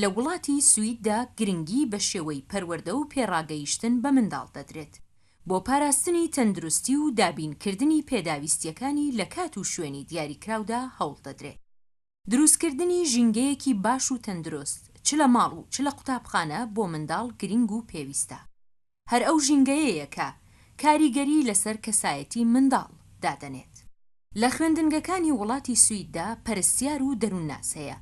لە وڵاتی سویددا گرنگی بە شێوەی پەروەردە و پێڕاگەیشتن بە منداڵ دەدرێت بۆ پاراستنی تەندروستی و دابینکردنی پێداویستیەکانی لە کات و شوێنی دیاریکراودا هەوڵ دەدرێت. دروستکردنی ژینگەیەکی باش و تەندروست چ لە ماڵ و چ لە قوتابخانە بۆ منداڵ گرنگ و پێویستە. هەر ئەو ژینگەیەیە کە کاریگەری لەسەر کەسایەتی منداڵ دادەنێت. لە خوێندنگەکانی وڵاتی سویددا پەرستیار و دەروونناس هەیە.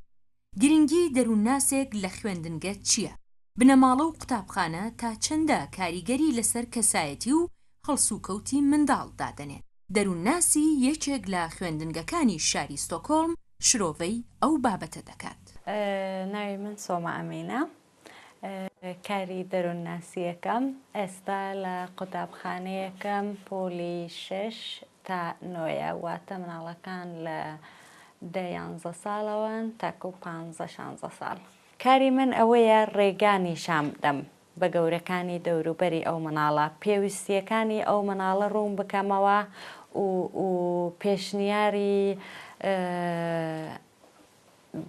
گرنگی دەروونناسێک لە خوێندنگە چییە؟ بنەماڵە و قوتابخانە تا چەندە کاریگەری لەسەر کەسایەتی و هەڵسوکەوتی منداڵ دادەنێت. دەروونناسی یەکێک لە خوێندنگەکانی شاری ستۆکۆڵم شرۆڤەی ئەو بابەتە دەکات. ناوی من سۆما ئەمینە، کاری دەروونناسیەکەم ئێستا لە قوتابخانەیەکەم پۆلی 6 تا 9 واتە مناڵەکان لە 11 ساڵەوەن تاکو 15-16 ساڵ. کاری من ئەوەیە ڕێگانی شام بدەم بە گەورەکانی دەوروبەری ئەو مناڵە، پێویستیەکانی ئەو مناڵە ڕوون بکەمەوە و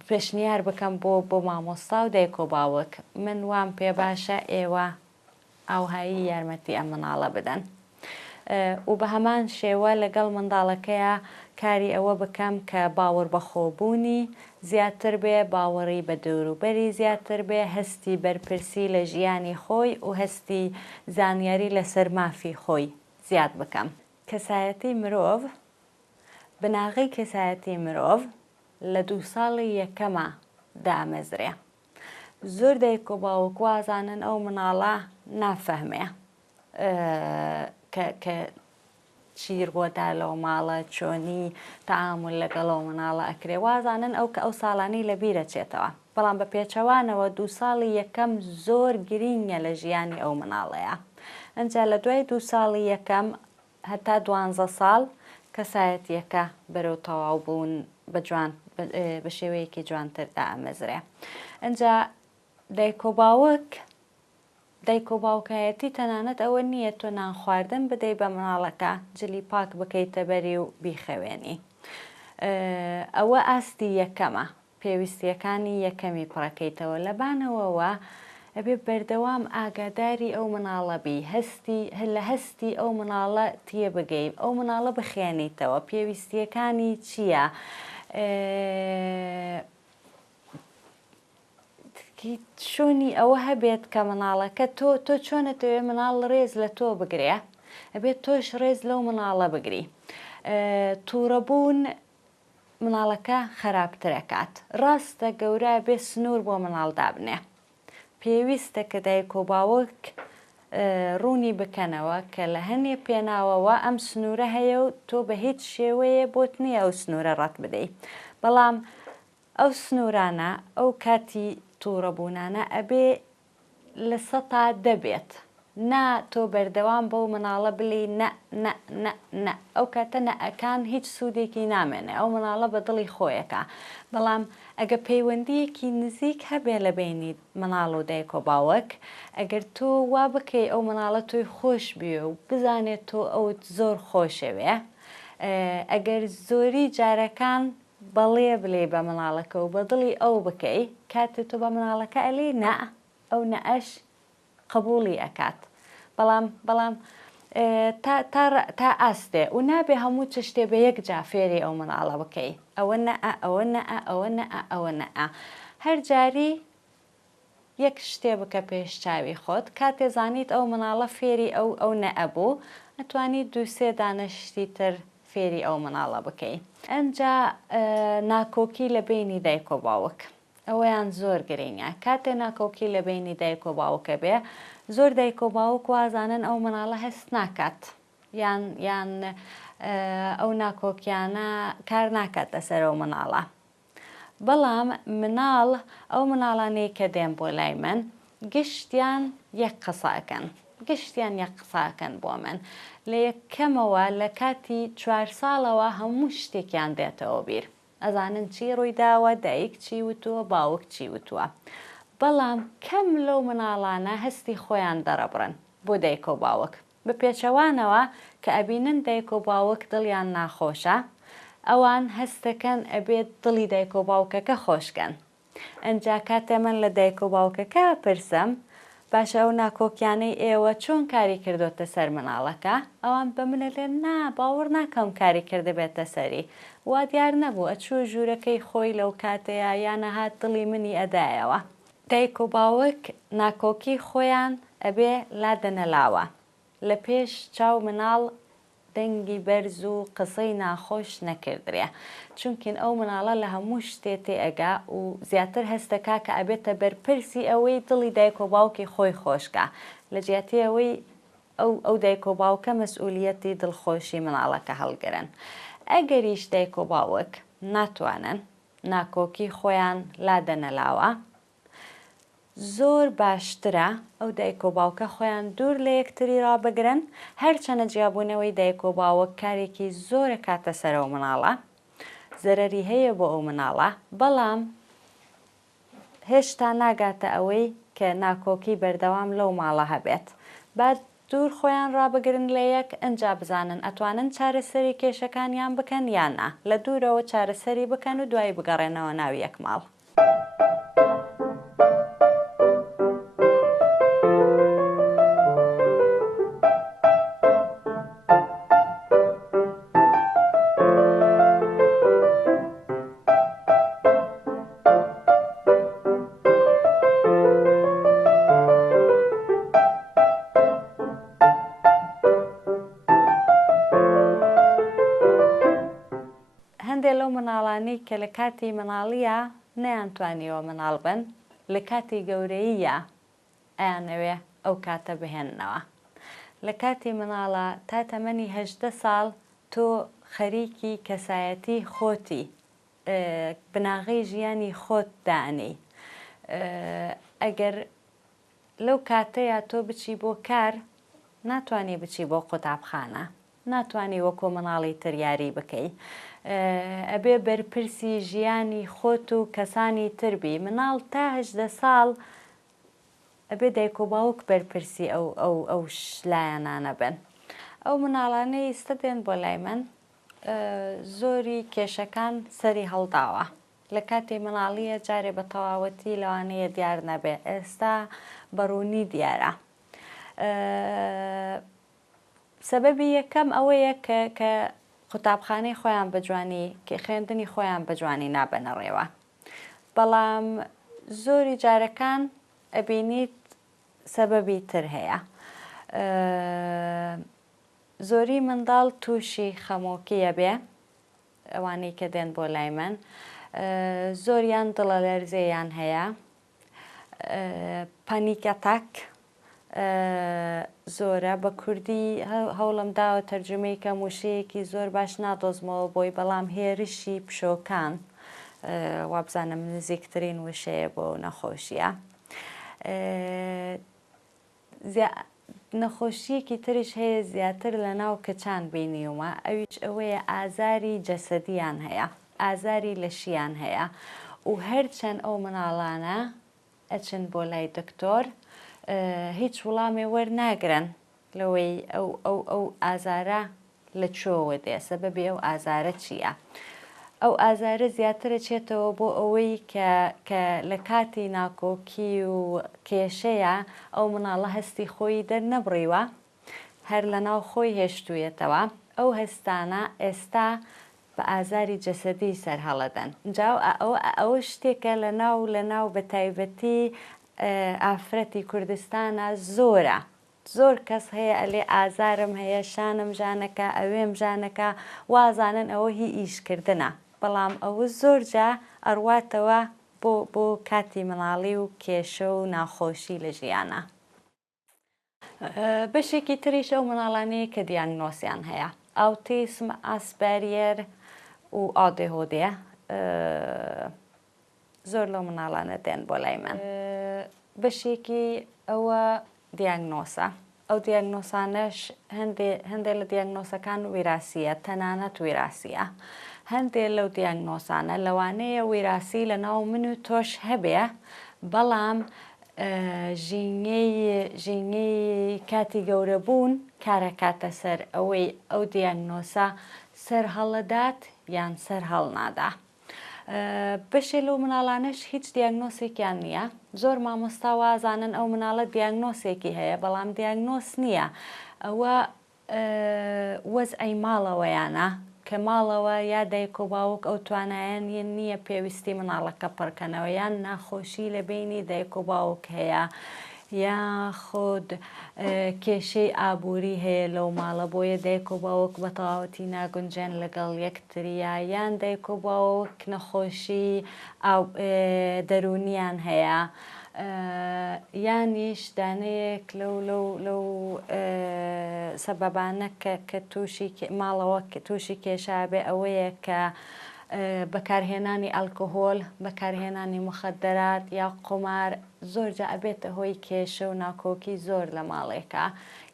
پێشنیار بکەم بۆ مامۆستا و دایک و باوک. من وام پێ باشە ئێوە ئاوهایی یارمەتی ئەم مناڵە بدەن و بە هەمان شێوە لەگەڵ منداڵەکەیە کاری ئەوە بکەم کە باوەڕ بە خۆبوونی زیاتر بێ، باوەڕی بە دەوروبەری زیاتر بێ، هەستی بەرپرسی لە ژیانی خۆی و هەستی زانیاری لەسەر مافی خۆی زیاد بکەم. کەسایەتی مرۆڤ، بناغی کەسایەتی مرۆڤ لە 2 ساڵی یەکەمە دامەزرێ. زۆر دایک و باوک وازانن ئەو مناڵە نافەهمێ کە چیر بۆدا لەو ماڵە، چۆنی تەعامل لەگەڵەوە مناڵە ئەکرێ، وازانن ئەو کە ئەو ساڵانی لە بیرە چێتەوە. بەڵام بە پێچەوانەوە 2 ساڵی یەکەم زۆر گرینگە لە ژیانی ئەو مناڵەیە. ئەنجا لە دوای 2 ساڵی یەکەم هەتا 12 ساڵ کەسایەتیەکە بەرەو تەواو بوون بە شێوەیەکی جوانتر دامەزرێ. ئەنجا دایک و باوکایەتی تەنانەت ئەوە نییە تۆ نان خواردن بدەی بە مناڵەکە، جلی پاک بکەیتە بەری و بیخەوێنی. ئەوە ئاستی یەکەمە، پێویستیەکانی یەکەمی پڕەکەیتەوە. لەبانەوەوە ئەبێ بەردەوام ئاگاداری ئەو مناڵە بی، لە هەستی ئەو مناڵە تێ بگەی، ئەو مناڵە بخێنیتەوە، پێویستیەکانی چییە، شۆنی ئەوە هەبێت کە مناڵەکە تۆ چۆنەتەوێ مناڵ ڕێز لە تۆ بگرێ، ئەبێت تۆش ڕێز لەو مناڵە بگری. تووڕەبوون مناڵەکە خراپترەکات. ڕاستە گەورە بێ سنوور بۆ مناڵ دابنێ. پێویستە کە دایک و باوک ڕوونی بکەنەوە کە لە هەنێ پێناوەوە ئەم سنوورە هەیە و تۆ بە هیچ شێوەیە بۆت نییە ئەو سنوورە ڕەت بدەی. بەڵام ئەو سنوورانە، ئەو کاتی تووڕەبوونانە ئەبێ لە 100 دەبێت. نا تۆ بەردەوام بەو مناڵە بلی نە ئەو کاتە نەئەکان هیچ سوودێکی نامێنێ، ئەو مناڵە بە دڵی خۆیەکە. بەڵام ئەگە پەیوەندیەکی نزیک هەبێ لە بینی مناڵ و دایک و باوک، ئەگەر تۆ وا بکەی ئەو مناڵە تۆی خۆش بێ و بزانێت تۆ ئەوت زۆر خۆشەوێ، ئەگەر زۆری جارەکان بەڵێ بلێ بە مناڵەکە و بە دڵی ئەو بکەی، کاتێ تۆ بە مناڵەکە ئەلی نا ئەو نەئەش قبوڵی ئەکات. بەڵام تا ئاستێ و نابێ هەموو چ شتێ بە یەک جا فێری ئەو مناڵە بکەی، ئەوە نەئە ئەوە نەئە ئەوە نەئە ئەوە نەئە. هەر جاری یەک شتێ بکە پێش چاوی خۆت، کاتێ زانیت ئەو مناڵە فێری ئەو نەئەبوو، ئەتوانیت 2-3 دانەشتی تر فێری ئەو مناڵە بکەی. ئەنجا ناکۆکی لە بینی دایک و باوک ئەوەیان زۆر گرینگە. کاتێ ناکۆکی لە بینی دایک و باوکە بێ، زۆر دایک و باوک وازانن ئەو مناڵە هەست ناکات، یان ئەو ناکۆکیانە کار ناکات لەسەر ئەو مناڵە. بەڵام مناڵ ئەو مناڵانەی کە دێن بۆ لای من گشتیان یەک قساکەن بۆ من. لە یەکەمەوە لە کاتی 4 ساڵەوە هەموو شتێکیان دێتەوە بیر، ئەزانن چی ڕوویداوە، دایک چی وتووە، باوک چی وتووە. بەڵام کەم لەو مناڵانە هەستی خۆیان دەڕەبڕن بۆ دایک و باوک. بە پێچەوانەوە کە ئەبینن دایک و باوک دڵیان ناخۆشە، ئەوان هەستەکەن ئەبێت دڵی دایک و باوکەکە خۆشکەن. ئەنجا کاتێ من لە دایک و باوکەکە پرسم باشە ئەو ناکۆکیانەی ئێوە چۆن کاری کردوتە سەر مناڵەکە ئەوان بە منە لێن نا باوەڕ ناکەم کاری کرده بێتە سەری وا دیار نەبوو ئەچوو ژوورەکەی خۆی لەو کاتەیە یانە هات دڵی منی ئەدایەوە دایک و باوک ناکۆکی خۆیان ئەبێ لادەنەلاوە لە پێش چاو مناڵ دەنگی بەرز و قسەی ناخۆش نەکردرێ چونکن ئەو مناڵە لە هەموو شتێ تێئەگا و زیاتر هەستەکا کە ئەبێتە بەرپرسی ئەوەی دڵی دایک و باوکی خۆی خۆشکە لە جیاتی ئەوەی ئەو دایک و باوکە مەسئولیەتی دڵخۆشی مناڵەکە هەڵگرن ئەگەریش دایک و باوک ناتوانن ناکۆکی خۆیان لادەنەلاوە زۆر باشترە ئەو دایک و باوکە خۆیان دوور لە یەکتری ڕابگرن هەرچەنە جیابوونەوەی دایک و باوک کارێکی زۆرە کاتە سەر ئەو مناڵە زەرەری هەیە بۆ ئەو مناڵە بەڵام هێشتا ناگاتە ئەوەی کە ناکۆکی بەردەوام لەو ماڵە هەبێت بعد دوور خۆیان ڕابگرن لە یەک ئەنجا بزانن ئەتوانن چارەسەری کێشەکانیان بکەن یان نا لە دوورەوە چارەسەری بکەن و دوای بگەڕێنەوە ناو یەک ماڵ هەندێک لەو مناڵانەی کە لە کاتی مناڵیە نەیانتوانیەوە مناڵ بن لە کاتی گەورەییە ئەیانەوێ ئەو کاتە بهێننەوە لە کاتی مناڵە تا تەمەنی 18 ساڵ تۆ خەریکی کەسایەتی خۆتی بناغی ژیانی خۆت دانەی ئەگەر لەو کاتەیە تۆ بچی بۆ کار ناتوانێ بچی بۆ قوتابخانە ناتوانێ وەکۆ مناڵی تر یاری بکەی ئەبێ بەرپرسی ژیانی خۆت و کەسانی تربی مناڵ تا 18 ساڵ ئەبێ دایک و باوک بەرپرسی ئەو لایەنانە بن ئەو مناڵانەی ئێستا دێن بۆ لای من زۆری کێشەکان سەری هەڵداوە لە کاتی مناڵیە جارێ بە تەواوەتی لەوانەیە دیار نەبێ ئێستا بەڕوونی دیارە سەبەبی یەکەم ئەوەیە کە قوتابخانەی خۆیان بەجوانی خوێندنی خۆیان بەجوانی نابەنەڕێوە بەڵام زۆری جارەکان ئەبینیت سەبەبی تر هەیە زۆری منداڵ تووشی خەمۆکیە بێ ئەوانەی کە دێن بۆ لای من زۆریان دڵە لەرزەیان هەیە پانیک ئەتاک زۆرە بە کوردی هەوڵم داوە تەرجمەی کەم وشەیەکی زۆر باش نادۆزمەوە بۆی بەڵام هێرشی پشۆکان وابزانم نزیکترین وشەیە بۆ نەخۆشیە نەخۆشیەکی تریش هەیە زیاتر لە ناو کەچان بینیومە ئەویش ئەوەیە ئازاری جەسەدیان هەیە ئازاری لەشیان هەیە و هەرچەند ئەو مناڵانە ئەچن بۆ لای دکتۆر هیچ وەڵامێ وەرناگرن لەوەی ئەو ئازارە لە چۆوە دێ سەبەبی ئەو ئازارە چییە ئەو ئازارە زیاترە چێتەوە بۆ ئەوەی کە لە کاتی ناکۆکی و کێشەیە ئەو مناڵە هەستی خۆی دەرنەبڕیوە هەر لە ناو خۆی هێشتوویەتەوە ئەو هەستانە ئێستا بە ئازاری جەسەدی سەرهەڵەدەن جاو ئەوە شتێکە لە ناو بە تایبەتی ئافرەتی کوردستانە زۆرە زۆر کەس هەیە ئەلێ ئازارم هەیە شانم ژانەکە ئەوێم ژانەکە وازانن ئەوە هی ئیشکردنە بەڵام ئەوە زۆر جا ئەڕواتەوە بۆ کاتی مناڵی و کێشە و ناخۆشی لە ژیانە بەشێکی تریش ئەو مناڵانەیە کە دیاگنۆسیان هەیە ئاوتیسم ئاسپەرگر و ئادهۆدێ زۆر لەو مناڵانە دێن بۆ لای من بەشێکی ئەوە دیاگنۆسە ئەو دیاگنۆسانەش هەندێک لە دیاگنۆسەکان ویراسیە تەنانەت ویراسیە هەندێک لەو دیاگنۆسانە لەوانەیە ویراسی لە ناو من و تۆش هەبێ بەڵام ژینگەی کاتی گەورەبوون کارەکاتە سەر ئەوەی ئەو دیاگنۆسە سەر هەڵەدات یان سەر هەڵنادا بەشێ لەو مناڵانەش هیچ دیاگنۆسێکیان نییە. زۆر مامۆستا وازانن ئەو مناڵە دیاگنۆسێکی هەیە بەڵام دیاگنۆس نییە. ئەوە وەزعی ماڵەوەیانە کە ماڵەوە یا دایک و باوک ئەو توانایان نییە پێویستی مناڵەکە پڕکەنەوە، یان ناخۆشی لە بینی دایک و باوک هەیە، یا خۆت کێشەی ئابووری هەیە لەو ماڵە بۆیە دایک و باوک بە تەواوەتی ناگونجێن لەگەڵ یەکتریا، یان دایک و باوک نەخۆشی دەرونیان هەیە، یانیش دانەیەک لەو سەبەبانە کە تووشی ماڵەوە تووشی کێشابێ ئەوەیە کە بەکارهێنانی ئەلکۆهۆل، بەکارهێنانی مخدرات یا قۆمار زۆرجا ئەبێتە هۆی کێشە و ناکۆکی زۆر لە ماڵێکە،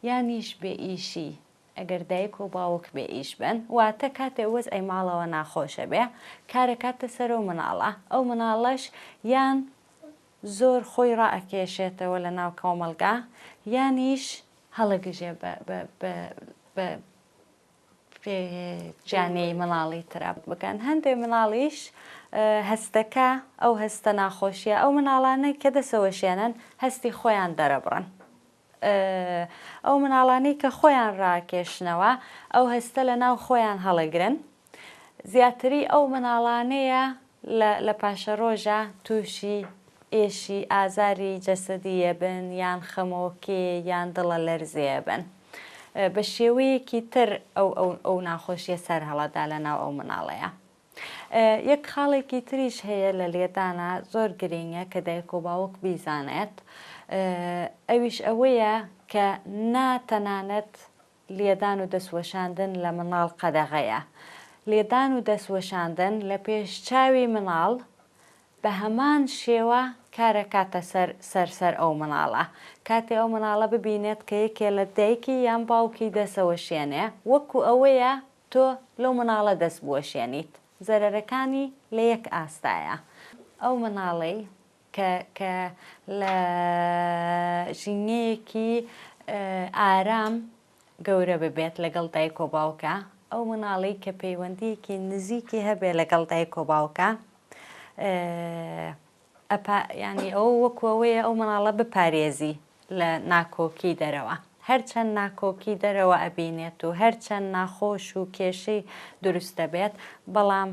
یانیش بێ ئیشی. ئەگەر دایک و باوک بێ ئیش بن واتە کاتێ وەزعی ماڵەوە ناخۆشە بێ کارە کاتە سەر ئەو مناڵە، ئەو مناڵەش یان زۆر خۆی ڕائەکێشێتەوە لە ناو کۆمەلگا، یانیش هەڵەگژێ بە جانەی مناڵی ترا بکەن. هەندێک مناڵیش هەستەکە ئەو هەستە ناخۆشیە، ئەو مناڵانەی کە دەسەوەشێنن هەستی خۆیان دەرەبڕن. ئەو مناڵانەی کە خۆیان ڕاکێشنەوە ئەو هەستە لە ناو خۆیان هەڵەگرن. زیاتری ئەو مناڵانەیە لە پاشە ڕۆژە تووشی ئێشی ئازاری جەسەدیە بن، یان خەمۆکێ یان دڵە لەرزەیە بن. بە شێوەیەکی تر ئەو ناخۆشیە سەر هەڵەدا لە ناو ئەو مناڵەیە. یەک خاڵێکی تریش هەیە لە لێدانە زۆر گرنگە کە دایک و باوک بیزانێت، ئەویش ئەوەیە کە ناتەنانەت لێدان و دەستوەشاندن لە مناڵ قەدەغەیە. لێدان و دەستوەشاندن لە پێشچاوی مناڵ بە هەمان شێوە کارە کاتە سەر ئەو مناڵە. کاتێ ئەو مناڵە ببینێت کە یەکێ لە دایکی یان باوکی دەسەوەشێنێ، وەکو ئەوەیە تۆ لەو مناڵە دەست بوەشێنیت، زەرەرەکانی لە یەک ئاستایە. ئەو مناڵەی کە لە ژینگەیەکی ئارام گەورە ببێت لەگەڵ دایک و باوکە، ئەو مناڵەی کە پەیوەندیەکی نزیکی هەبێ لەگەڵ دایک و باوکە، ینی ئەو وەکوەوەیە ئەو مناڵە بپارێزی لە ناکۆکی دەرەوە. هەرچەند ناکۆکی دەرەوە ئەبینێت و هەرچەند ناخۆش و کێشەی دروستە بێت، بەڵام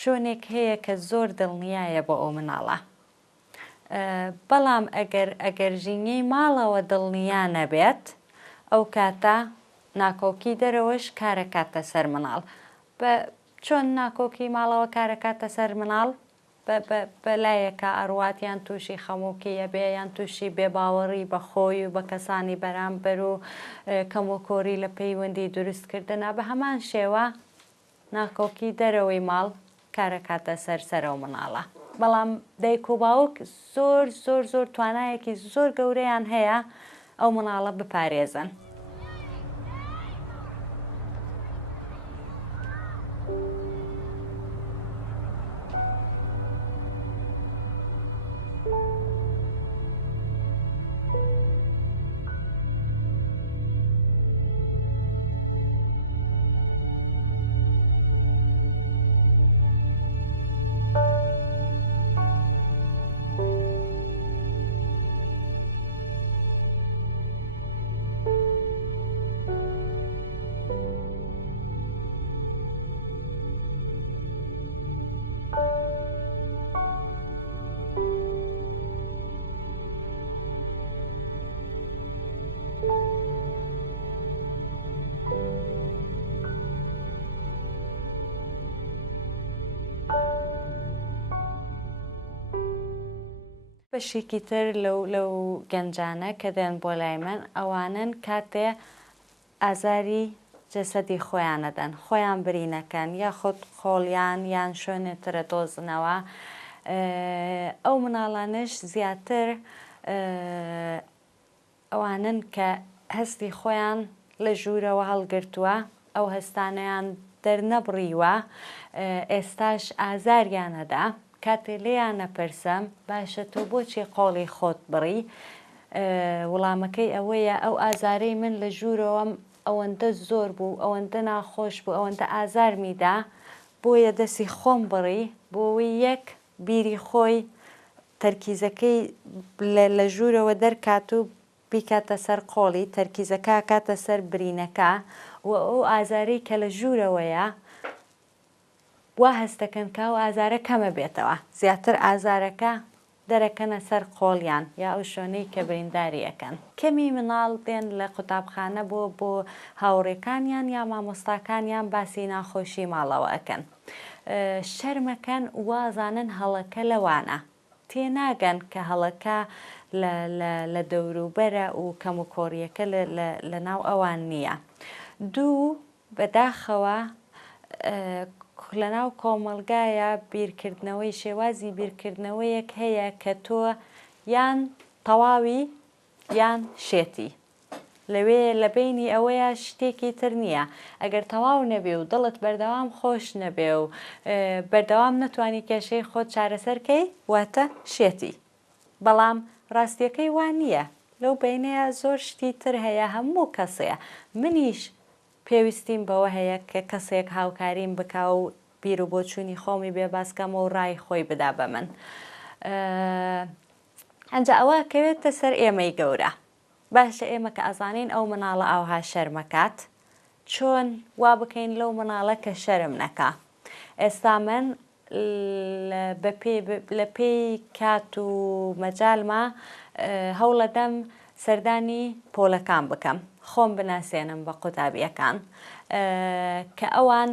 شوێنێک هەیە کە زۆر دڵنیایە بۆ ئەو مناڵە. بەڵام ئەگەر ژینگەی ماڵەوە دڵنیا نەبێت، ئەو کاتە ناکۆکی دەرەوەش کارە کاتە سەر مناڵ. چۆن ناکۆکی ماڵەوە کارە کاتە سەر مناڵ؟ بەلایەکە ئەڕواتیان تووشی خەمۆکیە بێ، یان تووشی بێباوەڕی بە خۆی و بە کەسانی بەرامبەر و کەم و کۆری لە پەیوەندی دروستکردنە، بە هەمان شێوە ناکۆکی دەرەوەی ماڵ کارە کاتە سەر ئەو مناڵە. بەڵام دایک و باوک زۆر زۆر زۆر توانایەکی زۆر گەورەیان هەیە ئەو مناڵە بپارێزن. بەشێکی تر لەو گەنجانە کە دێن بۆ لای من ئەوانن کاتێ ئازاری جەسەدی خۆیانەدەن، خۆیان برینەکەن، یاخود خۆڵیان یان شوێنێترە دۆزنەوە. ئەو مناڵانش زیاتر ئەوانن کە هەستی خۆیان لە ژوورەوە هەڵگرتووە، ئەو هەستانەیان دەرنەبڕیوە، ئێستاش ئازاریانەدا. کاتێ لێیان نەپرسم باشە تۆ بۆچی قۆڵی خۆت بڕی؟ وەڵامەکەی ئەوەیە ئەو ئازارەی من لە ژوورەوەم ئەوەندە زۆر بوو، ئەوەندە ناخۆش بوو، ئەوەندە ئازار میدا، بۆیە دەستی خۆم بڕی بۆەوەی یەک بیری خۆی تەرکیزەکەی لە ژوورەوە دەرکات و بیکاتە سەر قۆڵی تەرکیزەکە کاتە سەر برینەکە و ئەو ئازارەی کە لە ژوورەوەیە وا هەستەکەن کا و ئازارە کەمە بێتەوە زیاتر ئازارەکە دەرەکەنە سەر قۆڵیان یا ئەو شوێنەی کە برینداریەکەن کەمی مناڵ دێن لە قوتابخانە بۆ هاوڕێکانیان یا مامۆستاکانیان باسی ناخۆشی ماڵەوە ئەکەن شەرمەکەن وازانن هەڵەکە لەوانە تێناگەن کە هەڵەکە لە دەوروبەرە و کەم و کۆڕیەکە لە ناو ئەوان نییە دوو بەداخەوە لەناو کۆمەلگایە بیرکردنەوەی شێوازی بیرکردنەوەیەک هەیە کە تۆ یان تەواوی یان شێتی لەوێ لە بینی ئەوەیە شتێکی تر نییە ئەگەر تەواو نەبێ و دڵت بەردەوام خۆش نەبێ و بەردەوام نەتوانی کێشەی خۆت چارەسەرکەی واتە شێتی بەڵام ڕاستیەکەی وان نییە لەو بینەیە زۆر شتی تر هەیە هەموو کەسەیە منیش پێویستیم بەوە هەیە کە کەسێک هاوکاریم بکە و بیر و بۆچوونی خۆمی بێ باسکەمە و ڕای خۆی بدا بە من ئەنجا ئەوە کەوێتە سەر ئێمەی گەورە باشە ئێمە کە ئەزانین ئەو مناڵە ئاوها شەرمەکات چۆن وا بکەین لەو مناڵە کە شەرم نەکا ئێستا من لە پێی کات و مەجالما هەوڵەدەم سەردانی پۆلەکان بکەم خۆم بناسێنم بە قوتابیەکان کە ئەوان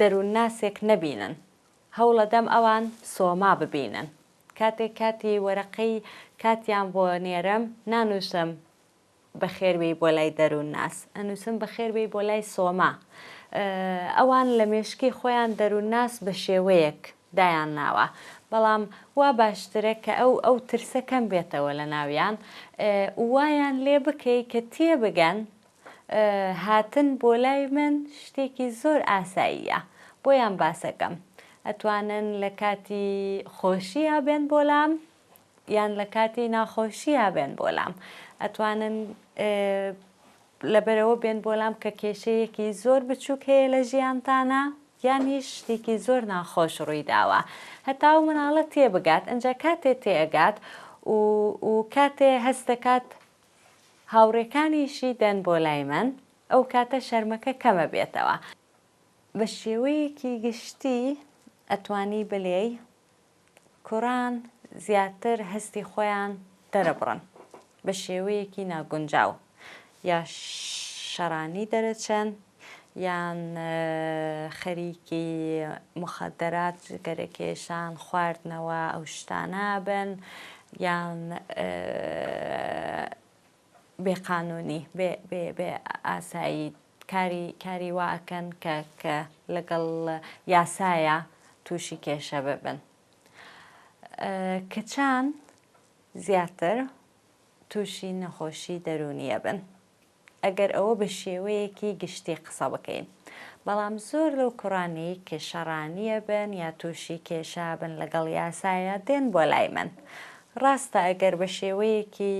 دەروون ناسێک نەبینن هەوڵەدەم ئەوان سۆما ببینن کاتێک کاتی وەرەقەی کاتیان بۆ نێرم نانووسم بەخێربێی بۆ لای دەروون ناس ئەنووسم بەخێربێی بۆ لای سۆما ئەوان لە مێشکی خۆیان دەروون ناس بە شێوەیەک دایان ناوە بەڵام وا باشترە کە ئەو ترسەکەم بێتەوە لە ناویان وایان لێ بکەی کە تێبگەن هاتن بۆ لای من شتێکی زۆر ئاساییە بۆیان باسەکەم ئەتوانن لە کاتی خۆشییا بێن بۆلام یان لە کاتی ناخۆشییا بێن بۆلام ئەتوانن لەبەرەوە بێن بۆلام کە کێشەیەکی زۆر بچووک هەیە لە ژیانتانە یان هیچ شتێکی زۆر ناخۆش ڕوویداوە هەتا و مناڵە تێبگات ئەنجا کاتێ تێئگات و کاتێ هەستەکات هاوڕێکانیشی دەن بۆ لای من ئەو کاتە شەرمەکە کەمە بێتەوە بە شێوەیەکی گشتی ئەتوانی بلێی کوڕان زیاتر هەستی خۆیان دەرەبڕن بە شێوەیەکی ناگونجاو یا شەڕانی دەرەچەن یان خەریکی مخدرات گەرەکێشان خواردنەوە ئەو شتانە بن یان بێقانونی بێ ئاسایی کاری واکەن کە لەگەڵ یاسایە تووشی کێشە ببن کچان زیاتر تووشی نەخۆشی دەرونیە بن ئەگەر ئەوە بە شێوەیەکی گشتی قسە بکەین بەڵام زۆر لەو کوڕانی کە شەڕانیە بن یا تووشی کێشە بن لەگەڵ یاسایە دێن بۆ لای من ڕاستە ئەگەر بە شێوەیەکی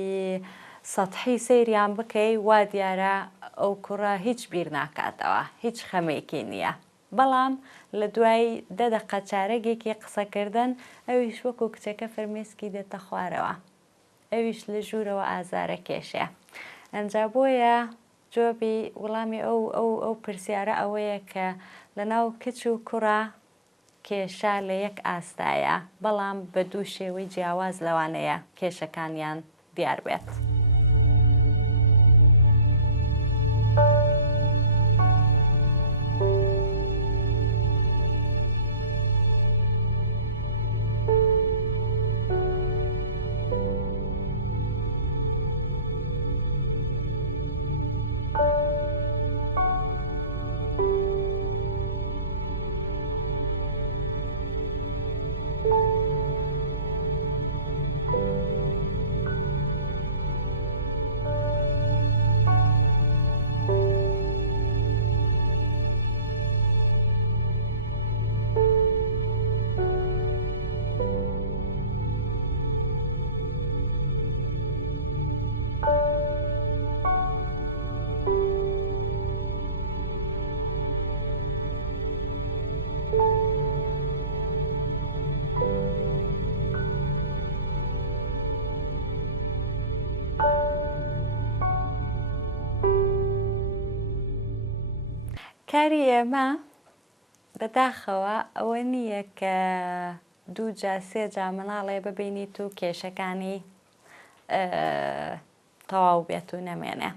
سەتحی سەیریان بکەی وا دیارە ئەو کوڕە هیچ بیر ناکاتەوە هیچ خەمێکی نییە بەڵام لە دوای دەدەقە چارەگێکی قسەکردن ئەویش وەکو کچەکە فەرمێسکی دێتە خوارەوە ئەویش لە ژوورەوە ئازارە کێشێ ئەنجا بۆیە جۆبی وەڵامی ئەو پرسیارە ئەوەیە کە لەناو کچ و کوڕە کێشە لە یەک ئاستایە بەڵام بە دوو شێوەی جیاواز لەوانەیە کێشەکانیان دیار بێت. کاری ئێمە بەداخەوە ئەوە نییە کە دوو جا سێ جا مناڵێ ببینیت و کێشەکانی تەواو بێت و نەمێنێ.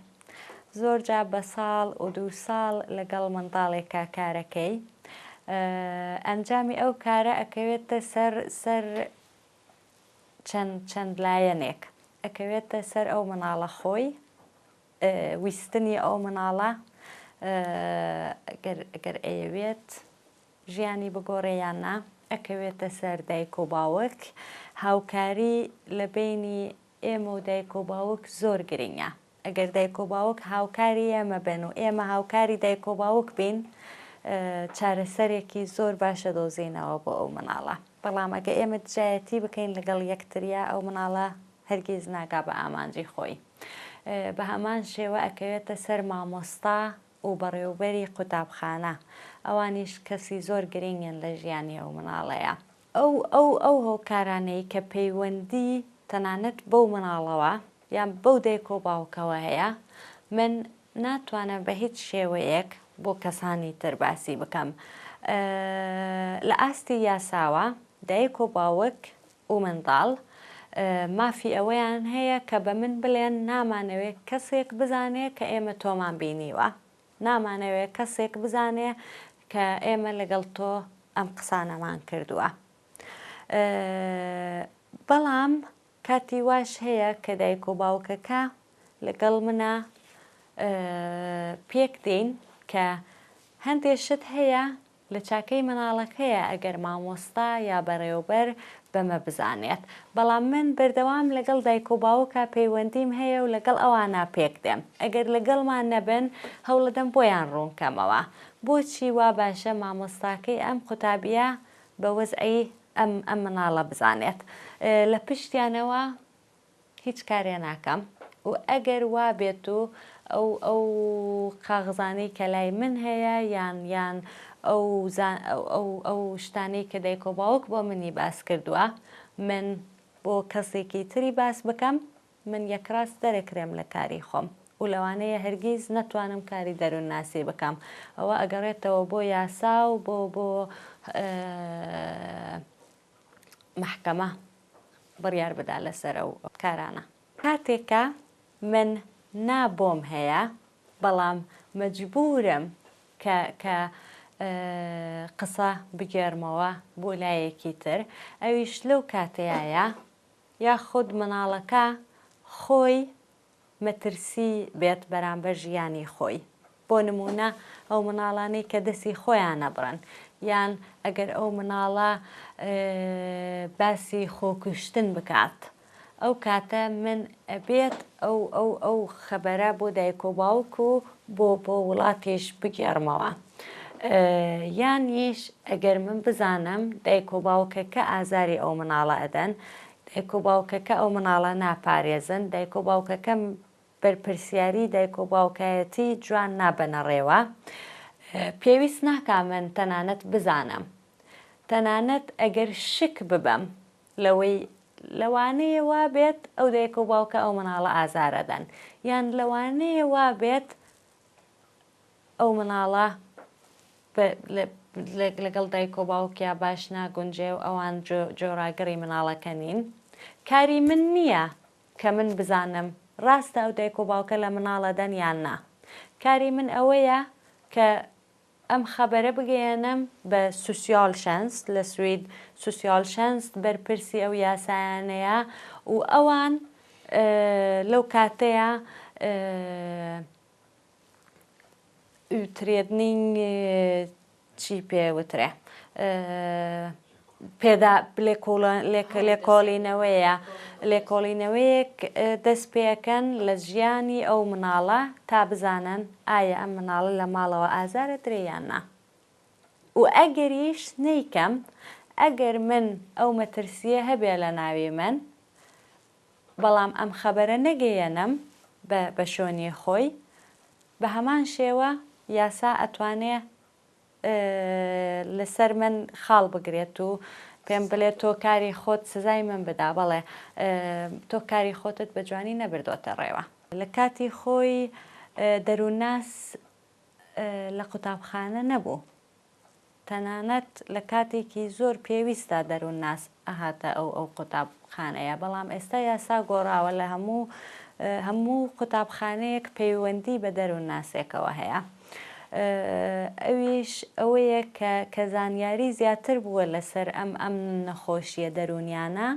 زۆر جا بە ساڵ و 2 ساڵ لەگەڵ منداڵێکە کارەکەی، ئەنجامی ئەو کارە ئەکەوێتە سەر چەند لایەنێک، ئەکەوێتە سەر ئەو مناڵە خۆی، ویستنی ئەو مناڵە ئەگەر ئەیەوێت ژیانی بگۆڕێ یان نا، ئەکەوێتە سەر دایک و باوک. هاوکاری لە بینی ئێمە و دایک و باوک زۆر گرنگە. ئەگەر دایک و باوک هاوکاری ئێمە بن و ئێمە هاوکاری دایک و باوک بین، چارەسەرێکی زۆر باشە دۆزینەوە بۆ ئەو مناڵە. بەڵام ئەگە ئێمە دژایەتی بکەین لەگەڵ یەکتریا، ئەو مناڵە هەرگیز ناگا بە ئامانجی خۆی. بە هەمان شێوە ئەکەوێتە سەر مامۆستا و بەڕێوەبەری قوتابخانە، ئەوانیش کەسی زۆر گرنگن لە ژیانی ئەو مناڵەیە. ئەو هۆکارانەی کە پەیوەندی تەنانەت بەو مناڵەوە یان بەو دایک و باوکەوە هەیە، من ناتوانم بە هیچ شێوەیەک بۆ کەسانی تر باسی بکەم. لە ئاستی یاساوە دایک و باوک و منداڵ مافی ئەوەیان هەیە کە بە من بڵێن نامانەوێت کەسێک بزانێ کە ئێمە تۆمان بینیوە، نامانەوێت کەسێک بزانێ کە ئێمە لەگەڵ تۆ ئەم قسانەمان کردووە. بەڵام کاتی واش هەیە کە دایک و باوکەکە لەگەڵ منە پێک دێین کە هەندێک شت هەیە لە چاکەی مناڵەکەیە ئەگەر مامۆستا یا بەڕێوەبەر بەمە بزانێت. بەڵام من بەردەوام لەگەڵ دایک و باوکە پەیوەندیم هەیە و لەگەڵ ئەوانە پێک دێم. ئەگەر لەگەڵمان نەبن هەوڵەدەم بۆیان ڕوونکەمەوە. بۆچی وا باشە مامۆستاکەی ئەم قوتابیە بە وەزعی ئەم مناڵە بزانێت. لە پشتیانەوە هیچ کارێ ناکەم و ئەگەر وا بێت و ئەو قاغزانەی کە لای من هەیە یان ئەو شتانەی کە دایک و باوک بۆ منی باس کردووە، من بۆ کەسێکی تری باس بکەم، من یەکڕاست دەرەکرێم لە کاری خۆم و لەوانەیە هەرگیز نەتوانم کاری دەروونناسی بکەم. ئەوە ئەگەڕێتەوە بۆ یاسا و بۆ محکەمە بڕیار بدا لەسەر ئەو کارانە. کاتێکە من نابۆم هەیە، بەڵام مەجبورم کە قسە بگێڕمەوە بۆ لایەکی تر، ئەویش لەو کاتەیە یاخود مناڵەکە خۆی مەترسی بێت بەرامبەر ژیانی خۆی. بۆ نمونە ئەو مناڵانەی کە دەستی خۆیان نەبڕن، یان ئەگەر ئەو مناڵە باسی خۆکوشتن بکات، ئەو کاتە من ئەبێت ئەو خەبەرە بۆ دایک و باوک و بۆ وڵاتیش بگێڕمەوە. یانیش ئەگەر من بزانم دایک و باوکەکە ئازاری ئەو مناڵە ئەدەن، دایک و باوکەکە ئەو مناڵە ناپارێزن، دایک و باوکەکە بەرپرسیاری دایک و باوکایەتی جوان نابەنەڕێوە، پێویست ناکا من تەنانەت بزانم. تەنانەت ئەگەر شک ببەم لەوانەیە وا بێت ئەو دایک و باوکە ئەو مناڵە ئازارەدەن، یان لەوانەیە وا بێت ئەو مناڵە لەگەڵ دایک و باوکیا باش ناگونجێ و ئەوان جۆراگەڕی مناڵەکە نین. کاری من نییە کە من بزانم ڕاستە ئەو دایک و باوکە لە مناڵەدەن یان نا. کاری من ئەوەیە کە ئەم خەبەرە بگەێنم بە سوسیال شەنس، لە سوید سوسیال شەنس بەرپرسی ئەو یاسایانەیە و ئەوان لەو کاتەیە ئوترێدنینگ چی پێوترێ لێکۆڵینەوەیەک دەست پێەکەن لە ژیانی ئەو مناڵە تا بزانن ئایا ئەم مناڵە لە ماڵەوە ئازارە درێیان نا. و ئەگەریش نیکەم، ئەگەر من ئەو مەترسیە هەبێ لە ناوی من، بەڵام ئەم خەبەرە نەگەیەنم بە شۆنی خۆی، بە هەمان شێوە یاسا ئەتوانێ لەسەر من خاڵ بگرێت و پێم بڵێت تۆ کاری خۆت سزای من بدا، بەڵێ تۆ کاری خۆتت بە جوانی نەبردۆتە ڕێوە. لە کاتی خۆی دەروونناس لە قوتابخانە نەبوو. تەنانەت لە کاتێکی زۆر پێویستە دەروون ناس ئەهاتە ئەو قوتابخانەیە، بەڵام ئێستا یاسا گۆڕاوە لە هەموو قوتابخانەیەک پەیوەندی بە دەروون ناسێکەوە هەیە. ئەویش ئەوەیە کە زانیاری زیاتر بووە لەسەر ئەم نەخۆشیە دەرونیانە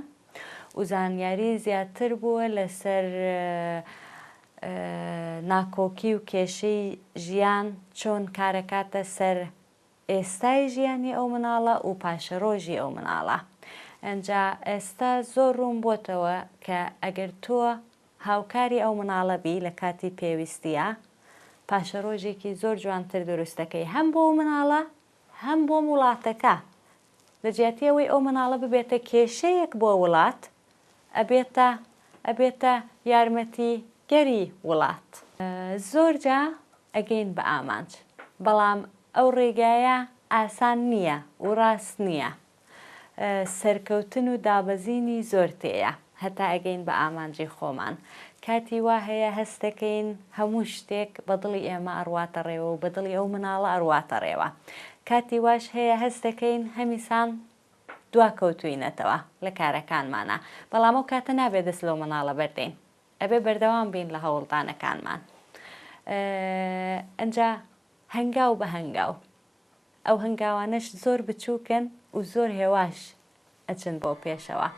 و زانیاری زیاتر بووە لەسەر ناکۆکی و کێشەی ژیان چۆن کارەکاتە سەر ئێستای ژیانی ئەو مناڵە و پاشەڕۆژی ئەو مناڵە. ئەنجا ئێستا زۆر ڕوون بۆتەوە کە ئەگەر تۆ هاوکاری ئەو مناڵە بی لە کاتی پێویستیە، پاشەڕۆژێکی زۆر جوانتر دروست دەکەی، هەم بۆ مناڵە هەم بۆ وڵاتەکە. لە جیاتی ئەوەی ئەو مناڵە ببێتە کێشەیەک بۆ وڵات، ئەبێتە یارمەتی گەری وڵات. زۆر جا ئەگەین بە ئامانج، بەڵام ئەو ڕێگایە ئاسان نییە و ڕاست نییە. سەرکەوتن و دابەزینی زۆر تێیە هەتا ئەگەین بە ئامانجی خۆمان. کاتی وا هەیە هەستەکەین هەموو شتێک بە دڵی ئێمە ئەڕواتە ڕێوە و بە دڵی ئەو مناڵە ئەڕواتە ڕێوە. کاتی واش هەیە هەستەکەین هەمیسان دواکەوتوینەتەوە لە کارەکانمانە، بەڵام ئەو کاتە نابێت دەست لەو مناڵە بەردەین، ئەبێ بەردەوام بین لە هەوڵدانەکانمان. ئەنجا هەنگاو بە هەنگاو، ئەو هەنگاوانەش زۆر بچووکن و زۆر هێواش ئەچن بۆ پێشەوە.